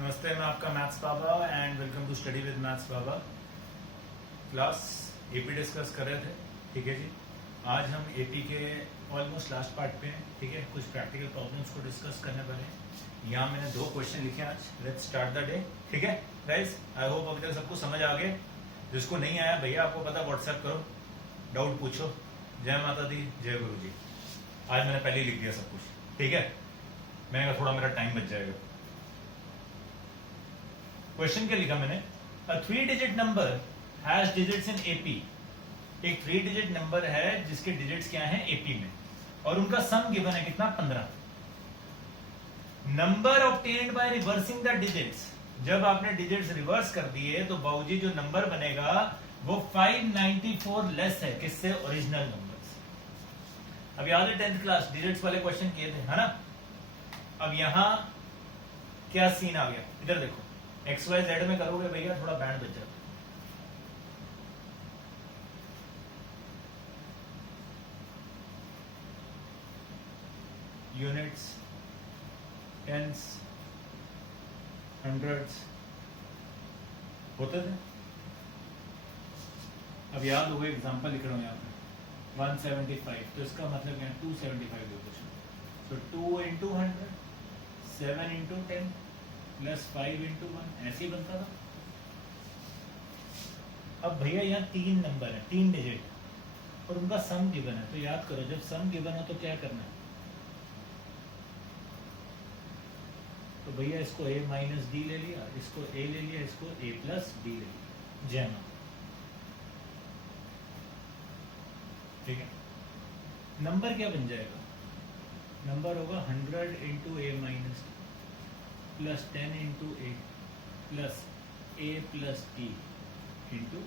नमस्ते, मैं आपका maths Baba and welcome to study with maths Baba. Class AP discuss कर रहे थे, ठीक है जी। आज हम एपी के ऑलमोस्ट लास्ट पार्ट पे हैं, ठीक है। कुछ प्रैक्टिकल प्रॉब्लम्स को डिस्कस करने वाले हैं। यहाँ मैंने 2 क्वेश्चन लिखे आज। लेट्स स्टार्ट द डे, ठीक है गाइस। आई होप अभी तक सबको समझ आ गए। जिसको नहीं आया भैया आपको पता, व्हाट्सएप करो, डाउट पूछो। जय माता दी, जय गुरु जी। आज मैंने पहले ही लिख दिया सब कुछ, ठीक है। मैंने कहा थोड़ा मेरा टाइम बच जाएगा। क्वेश्चन क्या लिखा मैंने, अ 3 digit number has digits in AP. एक 3 डिजिट नंबर है जिसके डिजिट्स क्या हैं एपी में, और उनका सम गिवन है कितना, 15। Number obtained by reversing the digits. जब आपने डिजिट्स रिवर्स कर दिए तो बाबूजी जो नंबर बनेगा वो 594 लेस है किससे, ओरिजिनल नंबर से। अब याद है 10th क्लास डिजिट्स वाले क्वेश्चन किए थे, है ना। अब यहां क्या सीन आ गया, इधर देखो। एक्स वाई जेड में करोगे भैया थोड़ा बैंड बच जाता। यूनिट्स, टेंस, हंड्रेड्स होते थे। अब याद हो गए, एग्जांपल लिख रहा हूं यहाँ पे 175, तो इसका मतलब क्या है 275 देखो। तो 2 into 100, 7 into 10 प्लस 5 into 1, ऐसे ही बनता था। अब भैया यहाँ 3 नंबर है, 3 डिजिट, और उनका सम गिवन है। तो याद करो, जब सम गिवन हो तो क्या करना है। तो भैया इसको a माइनस डी ले लिया, इसको a ले लिया, इसको a प्लस डी ले लिया, जैमा, ठीक है। नंबर क्या बन जाएगा, नंबर होगा 100 into a minus plus 10 into a plus a plus t into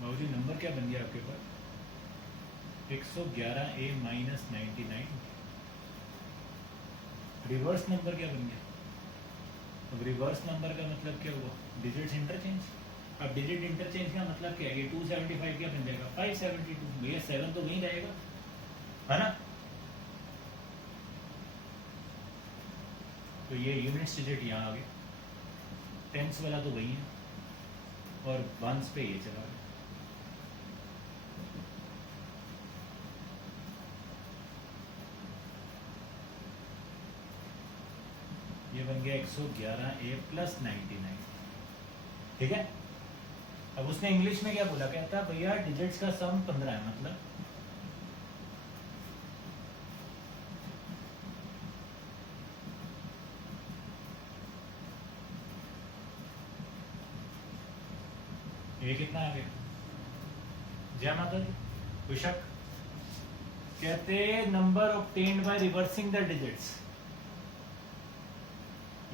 बाबूजी नंबर क्या बन गया आपके पास, 111 a माइनस 99। रिवर्स नंबर क्या बन गया। अब रिवर्स नंबर का मतलब क्या हुआ, डिजिट्स इंटरचेंज। अब डिजिट इंटरचेंज का मतलब क्या है, ये 275 क्या बन जाएगा 572। भैया 7 तो वहीं रहेगा, है ना। तो ये यूनिट्स डिजिट यहाँ आ गए, टेंस वाला तो वही है, और वंस पे ये चला गया। ये बन गया 111 a प्लस 99, ठीक है। अब उसने इंग्लिश में क्या बोला, कहता भैया डिजिट्स का सम 15 है, मतलब ये कितना आ गया। जय माता दी। कोई शक, कहते number obtained by reversing the digits,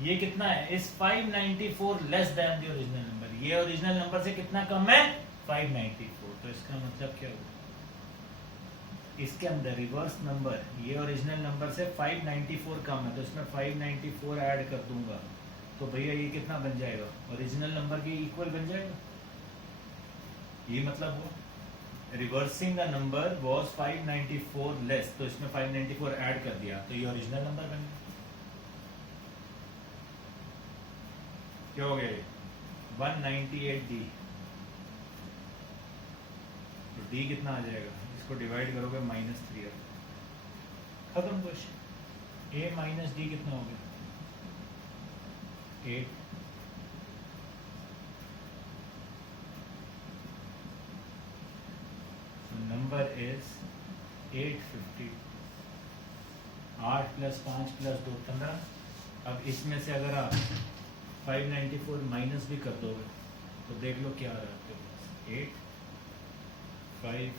ये कितना है, इस 594 less than the original number. ये ओरिजिनल नंबर से कितना कम है, 594। तो इसका मतलब क्या होगा, इसके अंदर रिवर्स नंबर, ये ओरिजिनल नंबर से 594 कम है, तो इसमें 594 ऐड कर दूंगा, तो भैया ये कितना बन जाएगा, ओरिजिनल नंबर के इक्वल बन जाएगा। ये मतलब हुआ reversing the number was 594 less, तो इसमें 594 ऐड कर दिया, तो ये ओरिजिनल नंबर बन गया। क्या हो गया, 198d। तो d कितना आ जाएगा, इसको डिवाइड करोगे -3, खत्म क्वेश्चन। a माइनस डी कितना हो गया, 8। Number is 850। 8 plus 5 plus 2 15। अब इसमें से अगर आप 594 माइनस भी कर दोगे तो देख लो क्या आ रहा है आपके पास, 8 5।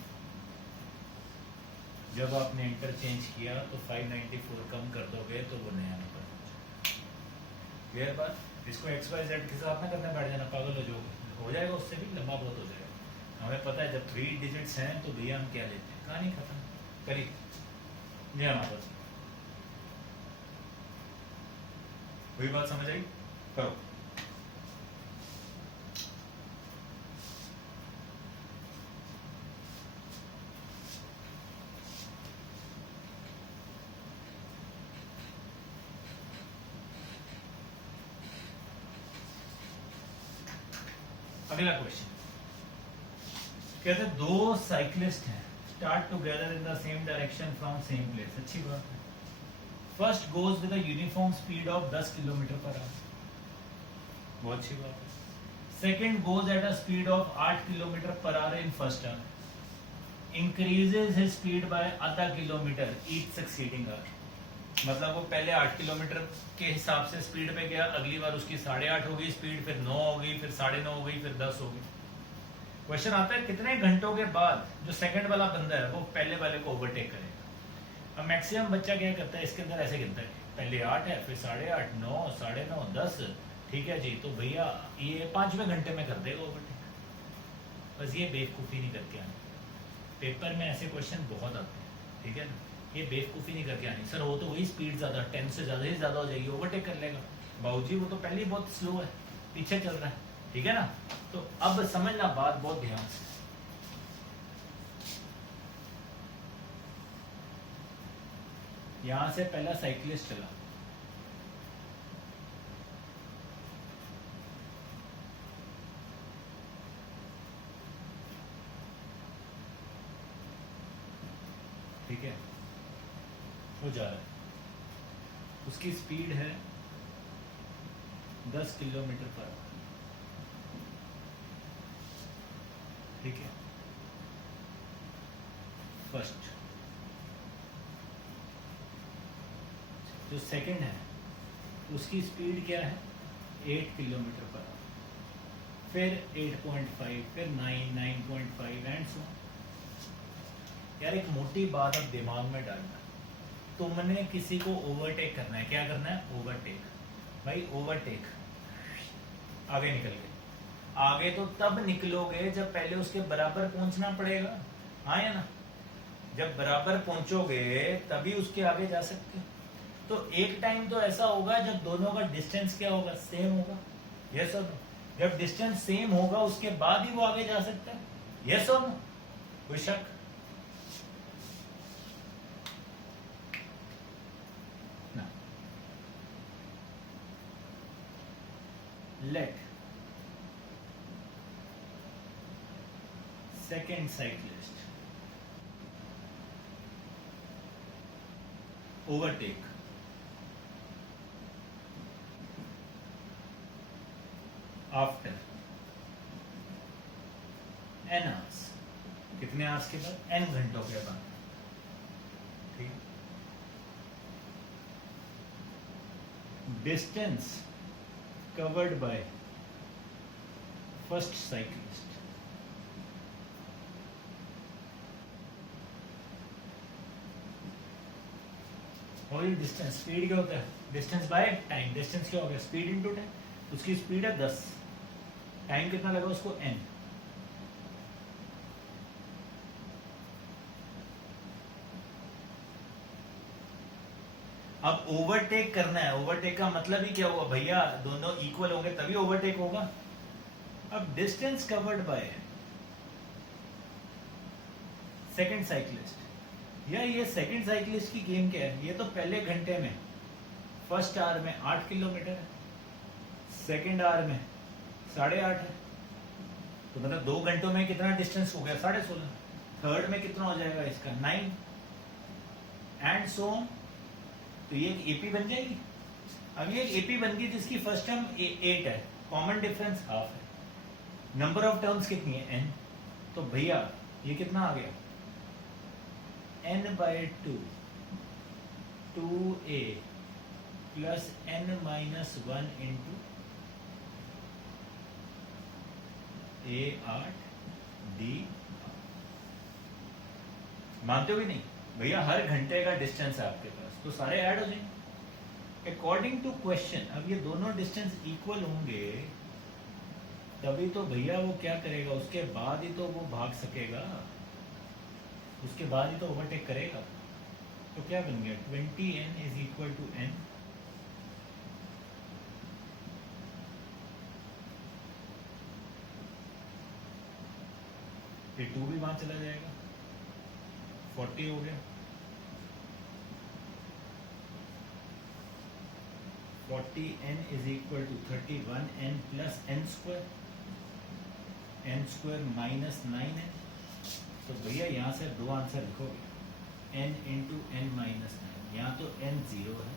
जब आपने इंटरचेंज किया तो 594 कम कर दोगे तो वो नया नंबर। क्लियर बात। इसको एक्स वाई जेड के साथ ना करने बैठ जाना, पागल हो जाएगा, उससे भी लंबा बहुत हो जाएगा। हमें पता है जब 3 डिजिट्स हैं तो भैया हम क्या लेते हैं, कहानी खत्म। करिए, जय माता दी। वही बात समझ आई, करो। अगला क्वेश्चन कहते हैं दो साइकिलिस्ट हैं, start together in the same direction from same place. अच्छी बात है। First goes with a uniform speed of 10 kilometre per hour, बहुत अच्छी बात है। Second goes at a speed of 8 kilometre per hour in first hour, increases his speed bye आधा kilometre each succeeding our. मतलब वो पहले 8 किलोमीटर के हिसाब से स्पीड पे गया, अगली बार उसकी 8.5 हो गई स्पीड, फिर 9 हो गई, फिर 9.5 हो गई, फिर 10 हो गई। क्वेश्चन आता है कितने घंटों के बाद जो सेकंड वाला बंदा है वो पहले वाले को ओवरटेक करेगा। अब मैक्सिमम बच्चा क्या करता है इसके अंदर, ऐसे गिनता है, पहले 8 है, फिर 8.5, 9, 9.5, 10। ठीक है जी, तो भैया ये 5वें घंटे में कर देगा ओवरटेक। बस ये बेवकूफ़ी नहीं करके आनी। पेपर में ऐसे क्वेश्चन बहुत आते हैं, ठीक है ना, ये बेवकूफ़ी नहीं करके आनी। सर वो तो वही स्पीड ज़्यादा 10 से ज़्यादा ही ज़्यादा हो जाएगी, ओवरटेक कर लेगा। बाबूजी वो तो पहले ही बहुत स्लो है, पीछे चल रहा है, ठीक है ना। तो अब समझना बात बहुत ध्यान से। यहां से पहला साइकिलिस्ट चला, ठीक है, वो जा रहा है, उसकी स्पीड है 10 किलोमीटर पर आवर, ठीक है। फर्स्ट जो सेकंड है उसकी स्पीड क्या है 8 किलोमीटर पर आवर, फिर 8.5, फिर 9, 9.5 एंड सो। यार एक मोटी बात अब दिमाग में डालना, तुमने किसी को ओवरटेक करना है, क्या करना है, ओवरटेक। भाई ओवरटेक, आगे निकल गए। आगे तो तब निकलोगे जब पहले उसके बराबर पहुंचना पड़ेगा, हाँ या ना। जब बराबर पहुंचोगे तभी उसके आगे जा सकते हो। तो एक टाइम तो ऐसा होगा जब दोनों का डिस्टेंस क्या होगा, सेम होगा, यस और नो। जब डिस्टेंस सेम होगा उसके बाद ही वो आगे जा सकता है, यस और नो। कोई शक? ना। Let second cyclist overtake after n hours। कितने आवर्स के बाद, n घंटों के बाद, ठीक। Distance covered by first cyclist, और ये डिस्टेंस, स्पीड क्या होता है, डिस्टेंस बाय टाइम। डिस्टेंस क्या हो गया, स्पीड इनटू टाइम। उसकी स्पीड है 10, टाइम कितना लगा उसको, n। अब ओवरटेक करना है, ओवरटेक का मतलब ही क्या हुआ भैया, दोनों इक्वल होंगे तभी ओवरटेक होगा। अब distance covered by second cyclist, या ये सेकंड साइकिलिस्ट की गेम क्या है, ये तो पहले घंटे में फर्स्ट आवर में 8 किलोमीटर है, सेकंड आवर में 8.5 है, तो मतलब 2 घंटों में कितना डिस्टेंस हो गया, 16.5। थर्ड में कितना हो जाएगा इसका, 9 एंड सो ऑन। तो ये एक एपी बन जाएगी। अब ये एक एपी बन गई जिसकी फर्स्ट टर्म 8 है, कॉमन डिफरेंस हाफ है, नंबर ऑफ टर्म्स कितनी है, n। तो भैया ये कितना आ गया, n/2 2a plus n-1 into a8 d। मानते हो कि नहीं भैया, हर घंटे का डिस्टेंस है आपके पास, तो सारे ऐड हो जाएंगे अकॉर्डिंग टू क्वेश्चन। अब ये दोनों डिस्टेंस इक्वल होंगे तभी तो भैया वो क्या करेगा, उसके बाद ही तो वो भाग सकेगा, उसके बाद ही तो ओवरटेक करेगा। तो क्या बन गया, 20n is equal to n फिर 2 भी वहां चला जाएगा, 40 हो गया, 40n is equal to 31n plus n square. n square minus 9 है, तो भैया यहाँ से दो आंसर लिखोगे, n इंटू एन माइनस 9, यहाँ तो n 0 है,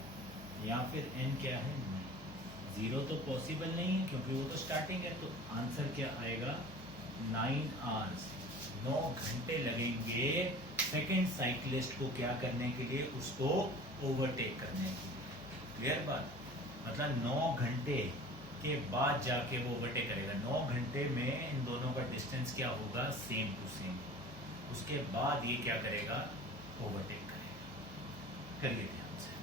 यहाँ फिर n क्या है 9, 0 तो पॉसिबल नहीं है क्योंकि वो तो स्टार्टिंग है, तो आंसर क्या आएगा 9 आवर्स, 9 घंटे लगेंगे सेकेंड साइकिलिस्ट को क्या करने के लिए, उसको ओवरटेक करने के लिए। क्लियर बात, मतलब 9 घंटे के बाद जाके वो ओवरटेक करेगा। 9 घंटे में इन दोनों का डिस्टेंस क्या होगा, सेम टू सेम, उसके बाद ये क्या करेगा, ओवरटेक करेगा। करिए ध्यान से।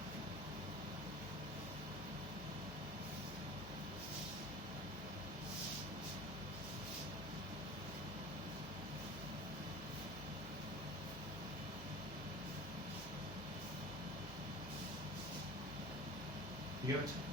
ये अच्छा,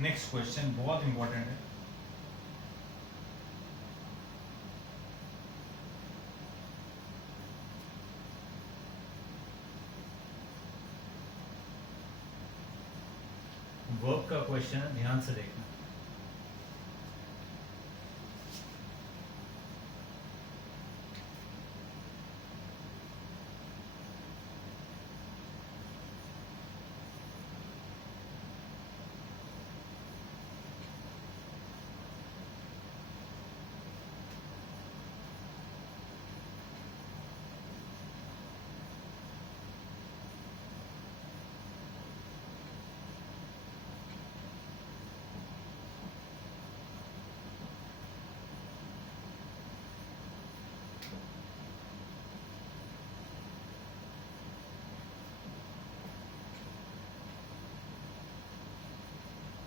नेक्स्ट क्वेश्चन बहुत इंपॉर्टेंट है। वर्ब का क्वेश्चन है, ध्यान से देखना।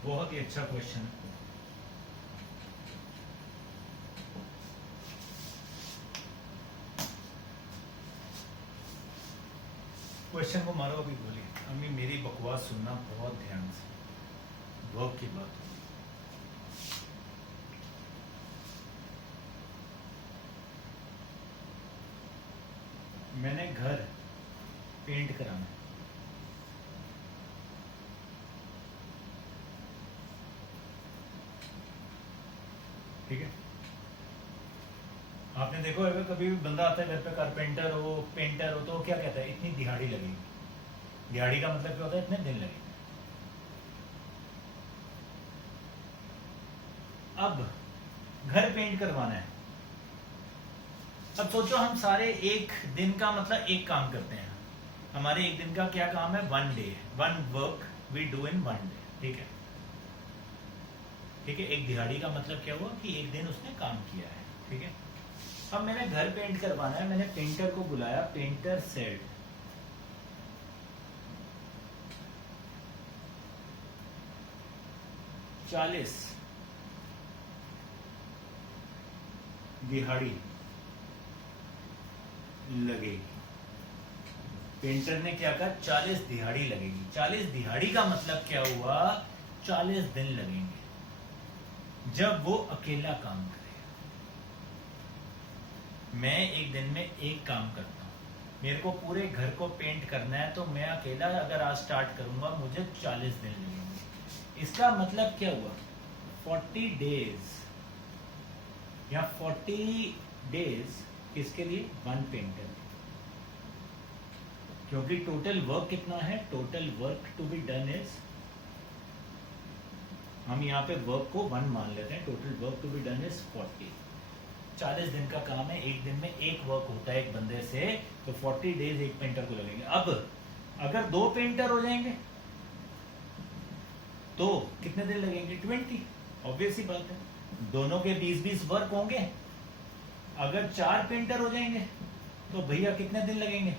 बहुत ही अच्छा क्वेश्चन है। क्वेश्चन को मारो अभी गोली। अम्मी मेरी बकवास सुनना बहुत ध्यान से, वर्क की बात होगी। मैंने घर पेंट कराना है, ठीक है। आपने देखो अगर कभी भी बंदा आता है घर पे, कारपेंटर हो, पेंटर हो, तो वो क्या कहता है, इतनी दिहाड़ी लगेगी। दिहाड़ी का मतलब क्या होता है, इतने दिन लगेंगे। अब घर पेंट करवाना है, अब सोचो हम सारे एक दिन का मतलब एक काम करते हैं। हमारे एक दिन का क्या काम है, 1 day, 1 work we do in 1 day, ठीक है। ठीक है, एक दिहाड़ी का मतलब क्या हुआ कि एक दिन उसने काम किया है, ठीक है। अब मैंने घर पेंट करवाना है, मैंने पेंटर को बुलाया, पेंटर सेड 40 दिहाड़ी लगेगी। पेंटर ने क्या कहा, 40 दिहाड़ी लगेगी। 40 दिहाड़ी का मतलब क्या हुआ, 40 दिन लगेंगे जब वो अकेला काम करेगा। मैं एक दिन में एक काम करता हूं, मेरे को पूरे घर को पेंट करना है, तो मैं अकेला अगर आज स्टार्ट करूंगा मुझे 40 दिन लगेंगे। इसका मतलब क्या हुआ, 40 डेज या 40 डेज किसके लिए, 1 पेंटर। क्योंकि टोटल वर्क कितना है, total work to be done is, हम यहाँ पे वर्क को 1 मान लेते हैं, total work to be done is 40। 40 दिन का काम है, एक दिन में एक वर्क होता है एक बंदे से, तो 40 डेज एक पेंटर को लगेंगे। अब अगर 2 पेंटर हो जाएंगे तो कितने दिन लगेंगे, 20। ऑब्वियस ही बात है, दोनों के 20-20 वर्क होंगे। अगर 4 पेंटर हो जाएंगे तो भैया कितने दिन लगेंगे,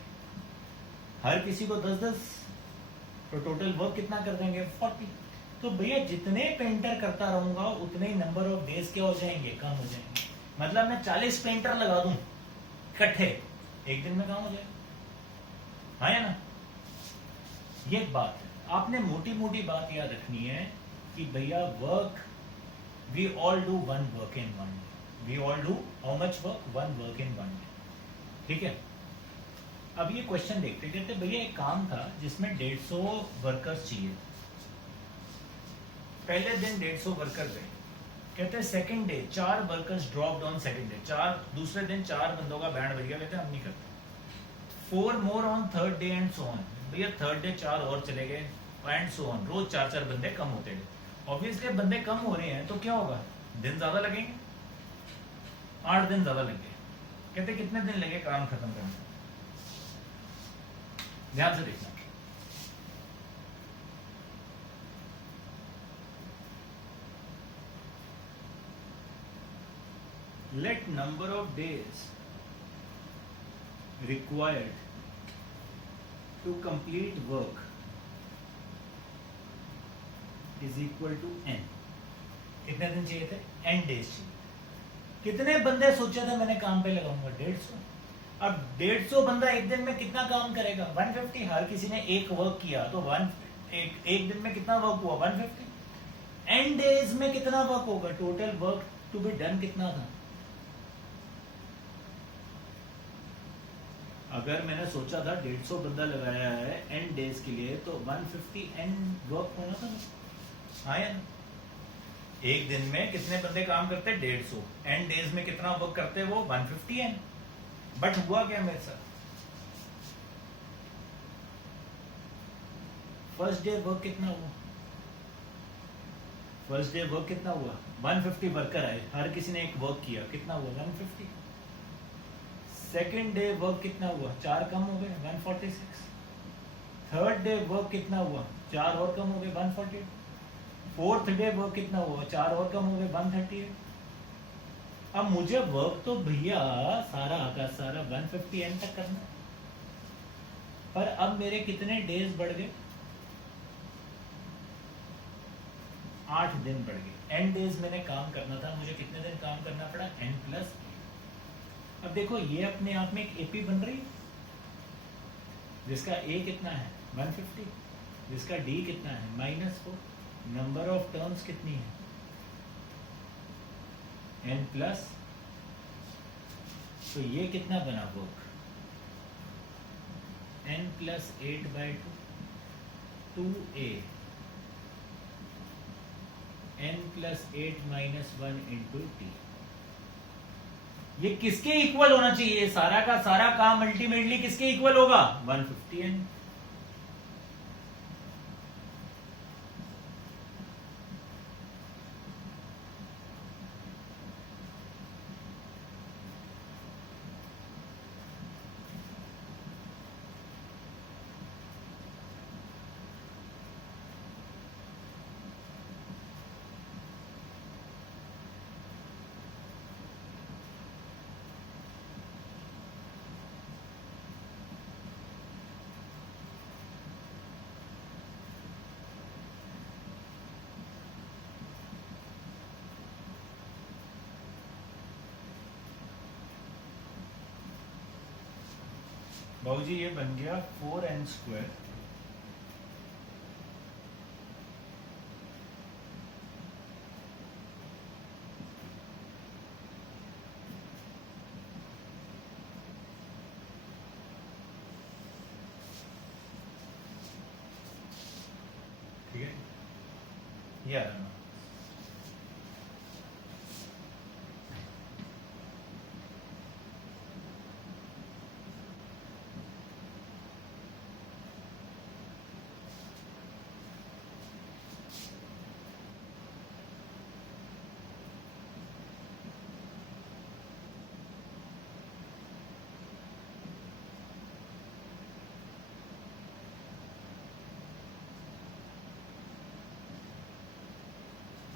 हर किसी को 10-10, तो टोटल वर्क कितना कर देंगे 40। तो भैया जितने पेंटर करता रहूंगा उतने ही नंबर ऑफ डेज क्या हो जाएंगे, कम हो जाएंगे। मतलब मैं 40 पेंटर लगा दूं इकट्ठे, एक दिन में काम हो जाएगा, हाँ या ना। ये एक बात है, आपने मोटी मोटी बात याद रखनी है कि भैया work, we all do one work in one day, we all do how much work, one work in one day, ठीक है। अब ये क्वेश्चन देखते, कहते भैया एक काम था जिसमें 150 वर्कर्स चाहिए, पहले दिन 150 वर्कर गए, कहते second day 4 workers dropped on second day, 4 दूसरे दिन 4 बंदों का बैंड बज गया, कहते हम नहीं करते। 4 more on third day and so on, भैया थर्ड डे 4 और चले गए एंड सो ऑन, रोज 4-4 बंदे कम होते गए। ऑब्वियसली बंदे कम हो रहे हैं तो क्या होगा, दिन ज्यादा लगेंगे, 8 दिन ज्यादा लग गए। कहते कितने दिन लगे काम खत्म करने में, ध्यान से देखना। Let number of days required to complete work is equal to n. कितने दिन चाहिए थे, n डेज चाहिए। कितने बंदे सोचा था मैंने काम पे लगाऊंगा, 150। अब 150 बंदा एक दिन में कितना काम करेगा, 150। हर किसी ने एक वर्क किया तो एक दिन में कितना वर्क हुआ, 150। n डेज में कितना वर्क होगा, total work to be done कितना था। अगर मैंने सोचा था 150 बंदा लगाया है n डेज के लिए तो 150 n वर्क होना था, हाँ या एक दिन में कितने बंदे काम करते हैं, 150, n डेज में कितना वर्क करते हैं वो 150 n। बट हुआ क्या मेरे साथ, फर्स्ट डे वर्क कितना हुआ, फर्स्ट डे वर्क कितना हुआ, 150 वर्कर आए, हर किसी ने एक वर्क किया, कितना हुआ 150। सेकेंड डे वर्क कितना हुआ, 4 कम हो गए 146। थर्ड डे वर्क कितना हुआ, 4 और कम हो गए 148। फोर्थ डे वर्क कितना हुआ, 4 और कम हो गए 138। अब मुझे वर्क तो भैया सारा का सारा 150 एन तक करना, पर अब मेरे कितने डेज बढ़ गए, 8 दिन बढ़ गए। n डेज मैंने काम करना था, मुझे कितने दिन काम करना पड़ा, n+। अब देखो ये अपने आप में एक एपी बन रही है, जिसका ए कितना है 150, जिसका डी कितना है -4, नंबर ऑफ टर्न्स कितनी है n+। तो ये कितना बना work, n+8/2 2a, n+8 - 1 × t। ये किसके इक्वल होना चाहिए, सारा का सारा काम अल्टीमेटली किसके इक्वल होगा, 150 n। बाबूजी ये बन गया 4n²। ठीक है, ये आ रहा।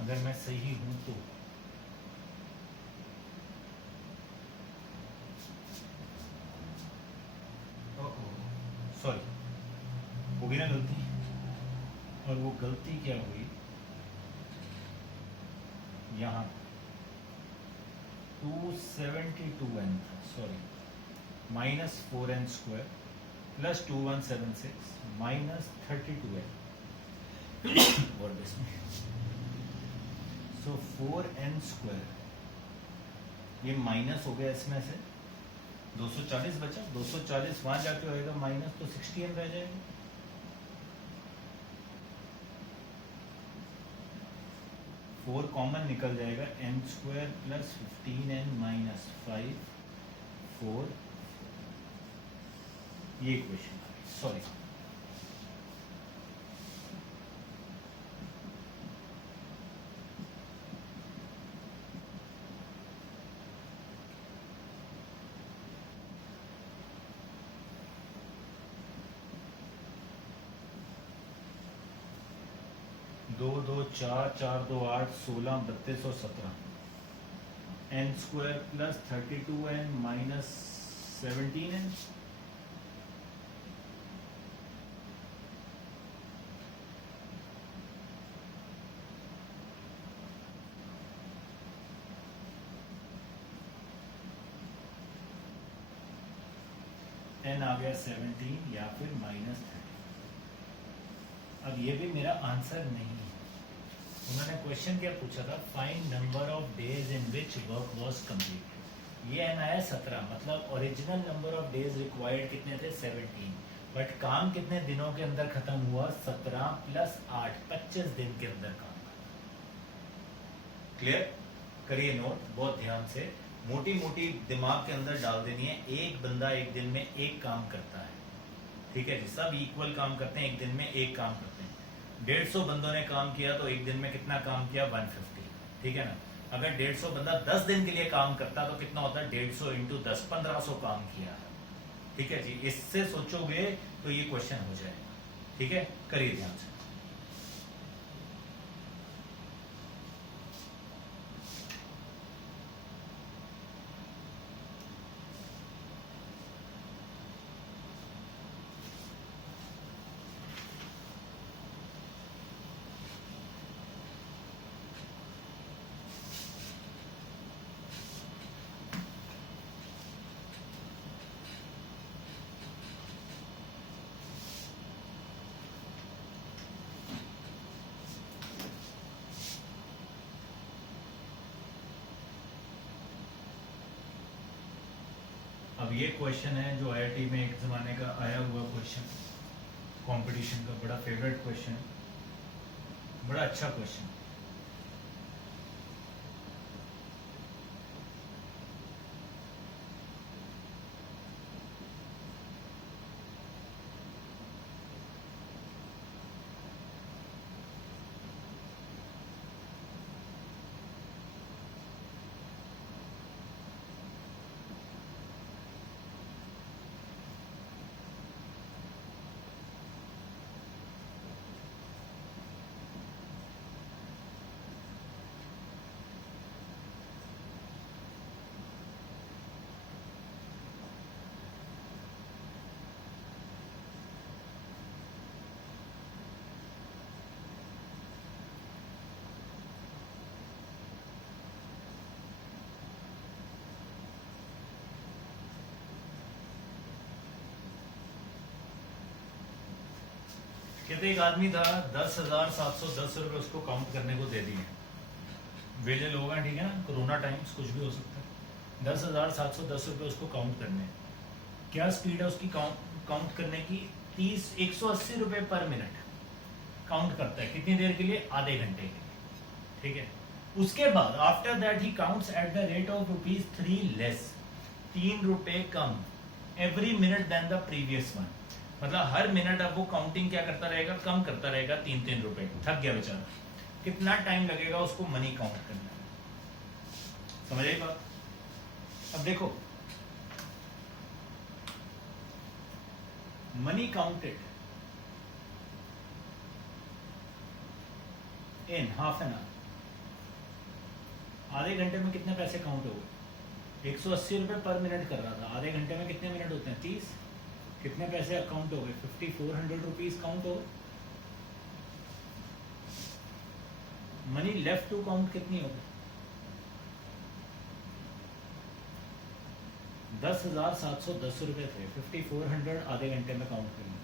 अगर मैं सही हूं तो सॉरी, होगी ना गलती, और वो गलती क्या हुई, यहाँ 272n sorry -4n² plus 2176 -32n और दिस सो 4n², ये माइनस हो गया इसमें से 240 बचा, 240 वहां जाके होएगा माइनस, तो 60n रह जाएगा। फोर कॉमन निकल जाएगा, n² प्लस 15n माइनस 5 4, ये इक्वेशन सॉरी। दो दो चार, चार दो आठ, 16 32 और 17, n² plus 32n minus 17n, n आ गया 17 या फिर -30। अब ये भी मेरा आंसर नहीं है। उन्होंने क्वेश्चन क्या पूछा था, find number of days in which work was completed. ये n आया 17, मतलब original number of days required कितने थे 17, बट काम कितने दिनों के अंदर खत्म हुआ 17 प्लस 8, 25 दिन के अंदर काम खत्म। क्लियर करिए नोट बहुत ध्यान से, मोटी मोटी दिमाग के अंदर डाल देनी है। एक बंदा एक दिन में एक काम करता है, ठीक है जी, सब इक्वल काम करते हैं, एक दिन में एक काम करते हैं। 150 बंदों ने काम किया तो एक दिन में कितना काम किया 150, ठीक है ना। अगर 150 बंदा 10 दिन के लिए काम करता तो कितना होता है 150 इंटू 10, 1500 काम किया है, ठीक है जी। इससे सोचोगे तो ये क्वेश्चन हो जाएगा, ठीक है, करिए ध्यान से। अब ये क्वेश्चन है जो आईआईटी में एक ज़माने का आया हुआ क्वेश्चन, कंपटीशन का बड़ा फेवरेट क्वेश्चन, बड़ा अच्छा क्वेश्चन। कहते एक आदमी था, 10,710 रुपए उसको काउंट करने को दे दिए। वेले लोग हैं, ठीक है ना, कोरोना टाइम्स, कुछ भी हो सकता है। 10,710 रुपए उसको काउंट करने हैं। क्या स्पीड है उसकी काउंट करने की, 180 रुपए पर मिनट काउंट करता है। कितनी देर के लिए, आधे घंटे के लिए, ठीक है। उसके बाद आफ्टर दैट ही counts at the rate of ₹3 less, 3 रुपए कम every minute then the previous one. मतलब हर मिनट अब वो काउंटिंग क्या करता रहेगा, कम करता रहेगा 3-3 रुपए। थक गया बेचारा। कितना टाइम लगेगा उसको मनी काउंट करने में, समझ आई बात। अब देखो, money counted in half an hour, आधे घंटे में कितने पैसे काउंट हो गए, 180 रुपए पर मिनट कर रहा था, आधे घंटे में कितने मिनट होते हैं 30, कितने पैसे काउंट हो गए 5400 रुपीज काउंट हो गए। मनी लेफ्ट टू काउंट कितनी होगी? 10,710 रुपए थे, 5400 आधे घंटे में काउंट करेंगे,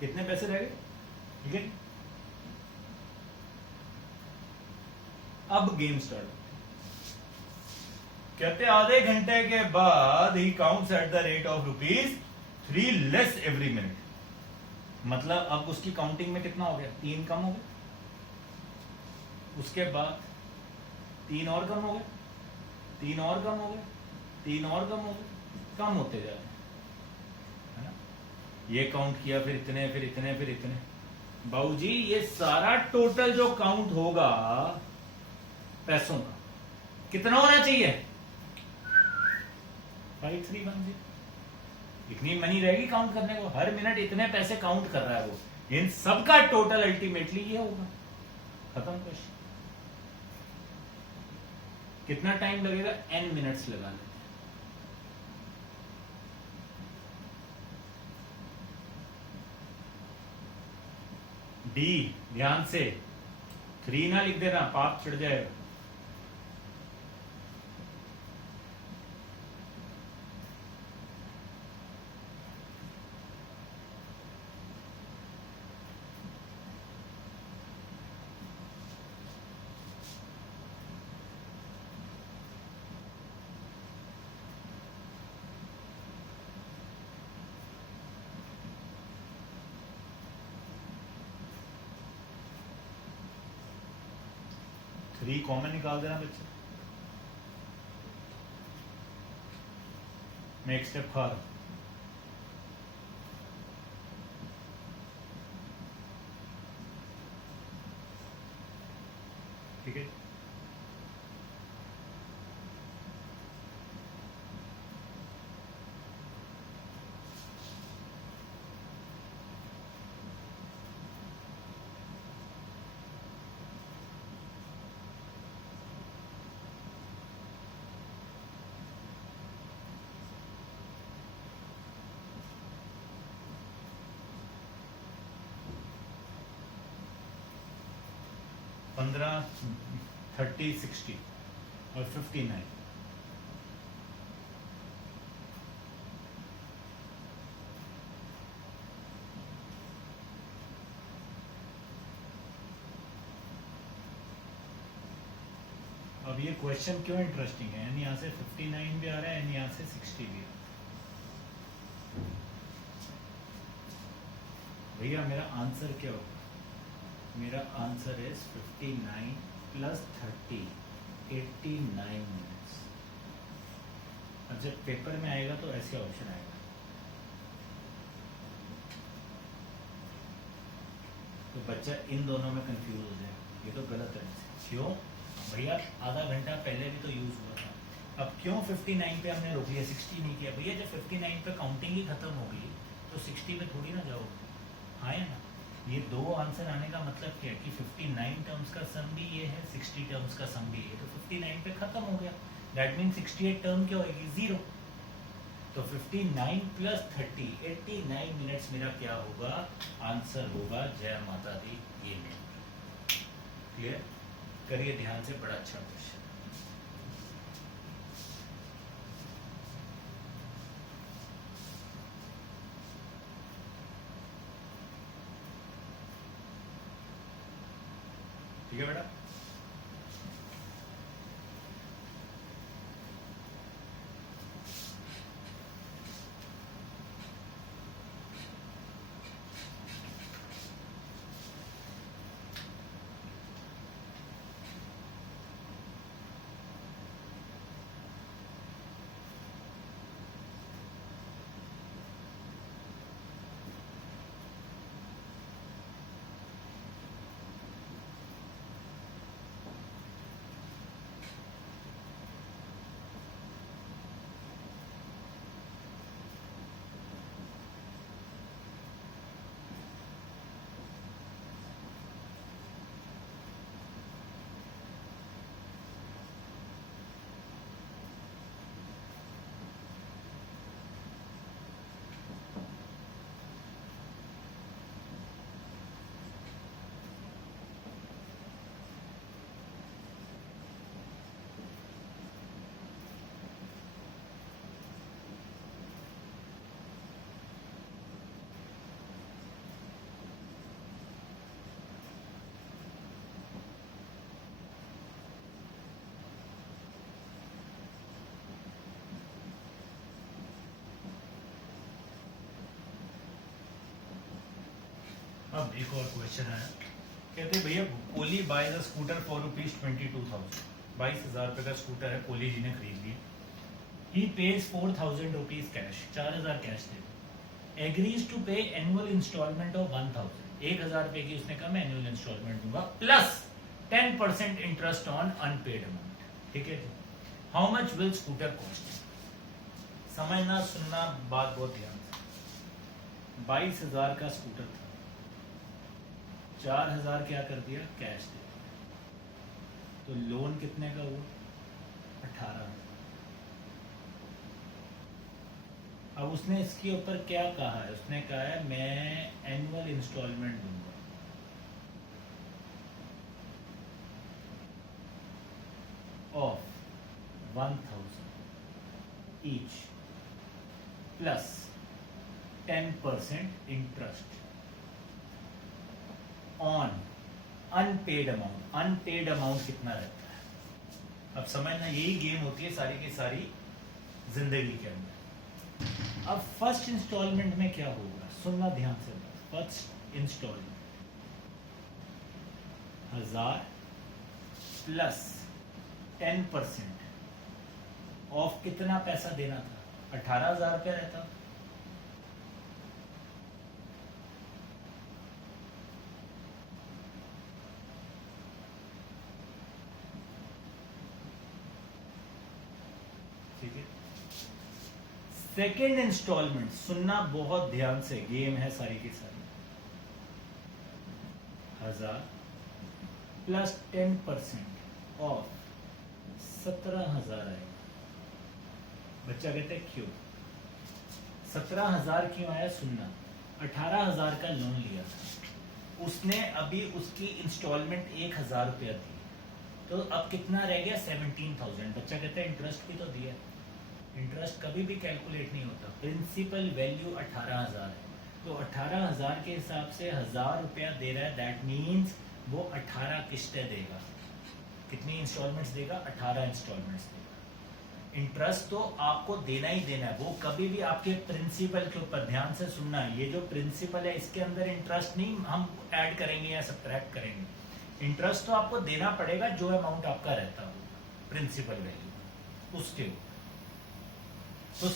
कितने पैसे रह गए? ठीक है, अब गेम स्टार्ट। कहते आधे घंटे के बाद ही counts at the rate of ₹3 less every minute. मतलब अब उसकी काउंटिंग में कितना हो गया? 3 कम हो गए, उसके बाद 3 और कम हो गए, 3 और कम हो गए, 3 और कम हो गए, कम होते जा रहे हैं। ये काउंट किया, फिर इतने, फिर इतने, फिर इतने। बाबूजी ये सारा टोटल जो काउंट होगा पैसों का कितना होना चाहिए? 5310। इतनी मनी रहेगी काउंट करने को, हर मिनट इतने पैसे काउंट कर रहा है वो, इन सबका टोटल अल्टीमेटली ये होगा। खत्म क्वेश्चन। कितना टाइम लगेगा? n मिनट्स लगा लेते हैं। डी ध्यान से, 3 ना लिख देना, पाप चढ़ जाएगा। थ्री कॉमन निकाल देना बच्चे। मैं एक स्टेप खा रहा हूं। ठीक है, पंद्रह, 30, 60 और 59। अब ये क्वेश्चन क्यों इंटरेस्टिंग है? यानी यहाँ से 59 भी आ रहा है, यानी यहाँ से 60 भी आ रहा है। भैया मेरा आंसर क्या होगा? मेरा आंसर है 59 प्लस 30, 89 मिनट्स। अब जब पेपर में आएगा तो ऐसे ऑप्शन आएगा। तो बच्चा इन दोनों में कंफ्यूज हो जाएगा, ये तो गलत है। क्यों भैया? आधा घंटा पहले भी तो यूज हुआ था, अब क्यों 59 पे हमने रोक लिया, 60 नहीं किया? भैया जब 59 पे काउंटिंग ही खत्म हो गई तो 60 पे थोड़ी ना जाओगे। हाँ या ना? ये दो आंसर आने का मतलब क्या है कि 59 टर्म्स का सम भी ये है, 60 टर्म्स का सम भी ये, तो 59 पे खत्म हो गया। दैट मीन 68 टर्म क्या होगी? 0। तो 59 प्लस 30, 89 मिनट्स मेरा क्या होगा? आंसर होगा। जय माता दी। ये में क्लियर करिए ध्यान से, बड़ा अच्छा क्वेश्चन। ठीक है बेटा? अब एक और क्वेश्चन आया, कहते भैया Kohli by the scooter for ₹22,000, 22,000 रुपये का स्कूटर है, कोहली जी ने खरीद लिया। ही पेज ₹4,000 कैश, 4,000 कैश दे, agrees to pay annual instalment of 1,000, 1,000 रुपए की उसने कहा मैं एनुअल इंस्टॉलमेंट दूंगा plus 10% interest on unpaid amount, ठीक है। How much will scooter cost? समझना सुनना बात बहुत ध्यान से। 22,000 का स्कूटर था, 4,000 क्या कर दिया, कैश दे दिया, तो लोन कितने का हुआ, 18,000। अब उसने इसके ऊपर क्या कहा है, उसने कहा है मैं एनुअल इंस्टॉलमेंट दूंगा, of 1,000 each plus 10% interest on unpaid amount. Unpaid amount कितना रहता है, अब समझना, यही गेम होती है सारी की सारी जिंदगी के अंदर। अब फर्स्ट इंस्टॉलमेंट में क्या होगा, सुनना ध्यान से। फर्स्ट इंस्टॉलमेंट 1,000 प्लस 10% ऑफ कितना पैसा देना था, 18,000 रुपया रहता। ठीक है, सेकेंड इंस्टॉलमेंट, सुनना बहुत ध्यान से, गेम है सारी की सारी। 1,000 प्लस 10% ऑफ 17,000 आएगा। बच्चा कहते हैं क्यों 17,000 क्यों आया, सुनना। 18,000 का लोन लिया था उसने, अभी उसकी इंस्टॉलमेंट 1,000 रुपया दी, तो अब कितना रह गया, 17,000। बच्चा कहता है इंटरेस्ट भी तो दिया। इंटरेस्ट कभी भी कैलकुलेट नहीं होता, प्रिंसिपल वैल्यू 18,000 है, तो 18,000 के हिसाब से 1,000 रुपया दे रहा है, दैट मीन्स वो 18 किस्तें देगा। कितनी इंस्टॉलमेंट्स देगा, 18 इंस्टॉलमेंट्स देगा। इंटरेस्ट तो आपको देना ही देना है, वो कभी भी आपके प्रिंसिपल के ऊपर, ध्यान से सुनना, ये जो प्रिंसिपल है इसके अंदर इंटरेस्ट नहीं हम ऐड करेंगे या सब्ट्रैक्ट करेंगे। इंटरेस्ट तो आपको देना पड़ेगा जो अमाउंट आपका रहता होगा प्रिंसिपल वैल्यू उसके ऊपर। तो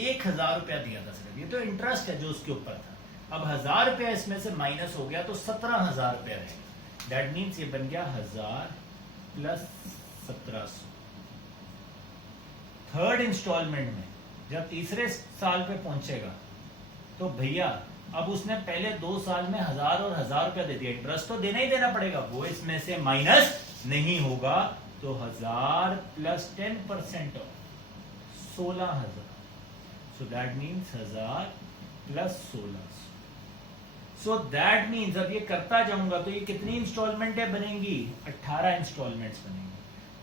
1,000 रुपया दिया था सिर्फ, ये तो इंटरेस्ट है जो उसके ऊपर था। अब 1,000 रुपया इसमें से माइनस हो गया तो 17,000 रुपया रहेगा। दैट मीन्स ये बन गया 1,000 प्लस 1,700। थर्ड इंस्टॉलमेंट में जब तीसरे साल पे पहुंचेगा तो भैया अब उसने पहले 2 साल में 1,000 और 1,000 रुपया दे दिया, इंटरेस्ट तो देना ही देना पड़ेगा, वो इसमें से माइनस नहीं होगा, तो 1,000 plus 10% of 16,000। So that means 1,000 plus 1,600. So that means अब ये करता जाऊंगा तो ये कितनी इंस्टॉलमेंट है बनेंगी, 18 इंस्टॉलमेंट्स बनेंगी।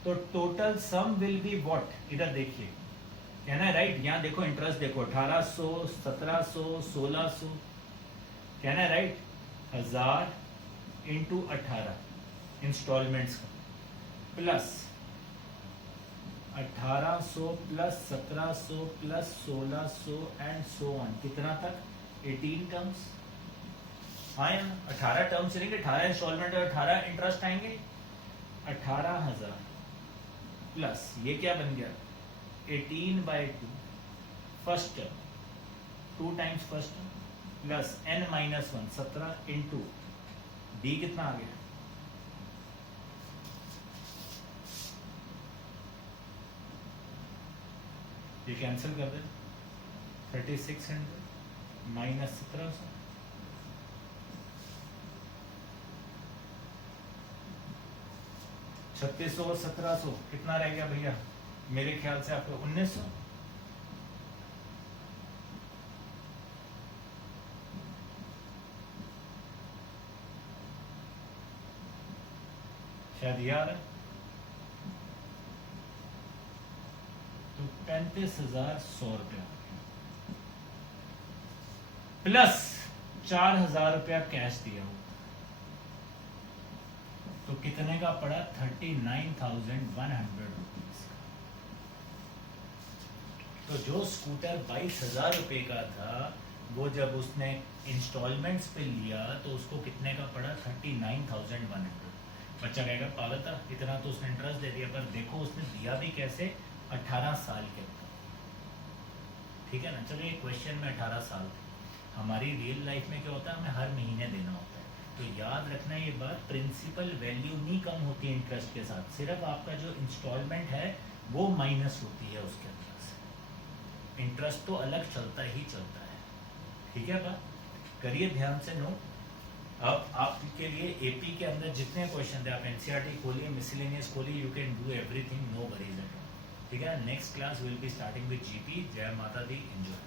तो total sum will be what, इधर देखिए, कहना है राइट, यहाँ देखो इंटरेस्ट देखो 1,800, 1,700, 1,600, कहना है राइट। 1,000 इंटू 18 इंस्टॉलमेंट्स का plus 1,800 plus 1,700 plus 1,600 and so on, कितना तक, 18 टर्म्स। हाँ, 18 टर्म्स चलेंगे, 18 इंस्टॉलमेंट और 18 इंटरेस्ट आएंगे। 18,000 प्लस ये क्या बन गया, 18/2 first term, 2 times first term plus n-1 17 into D कितना आ गया, ये कैंसिल कर दे, 3,600 माइनस 1,700, 3,600 और 1,700 कितना रह गया भैया, मेरे ख्याल से आपको 1,900। शायद यार है, तो 35,100 रुपया प्लस 4,000 रुपया कैश दिया हो, तो कितने का पड़ा, 39,100 रुपीज। तो जो स्कूटर 22,000 रुपए का था वो जब उसने इंस्टॉलमेंट्स पे लिया तो उसको कितने का पड़ा 39,100। बच्चा कहेगा पागल था, इतना तो उसने इंटरेस्ट दे दिया, पर देखो उसने दिया भी कैसे, 18 साल के ऊपर। ठीक है ना, चलो ये क्वेश्चन में 18 साल थे, हमारी रियल लाइफ में क्या होता है, हमें हर महीने देना होता है। तो याद रखना ये बात, प्रिंसिपल वैल्यू नहीं कम होती है इंटरेस्ट के साथ, सिर्फ आपका जो इंस्टॉलमेंट है वो माइनस होती है उसके अंदर से, इंटरेस्ट तो अलग चलता ही चलता है। ठीक है बात, करिए ध्यान से नोट। अब आपके लिए एपी के अंदर जितने क्वेश्चन थे, आप एनसीईआरटी खोलिए, मिसलेनियस खोलिए, you can do everything, no worries at all. ठीक है, next class will be starting with GP. जय माता दी, एंजॉय।